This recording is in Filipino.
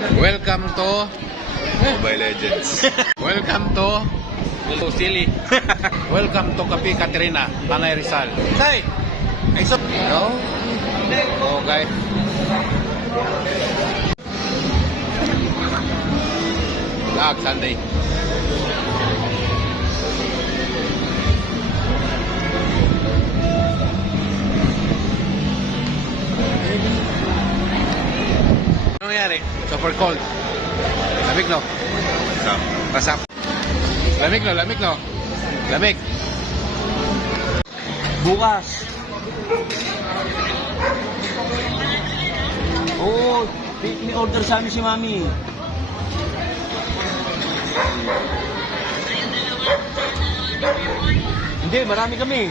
Welcome to Mobile Legends. Welcome to Silly. Welcome to Kapi Katrina, Tanay Rizal. Tay! Ay so no? Okay. Lag Sunday. Ano nangyari? Super cold. Lamig no? Pasap. Lamig no, lamig no? Lamig. Bukas. Oo, may order sa amin si Mami. Hindi, marami kami.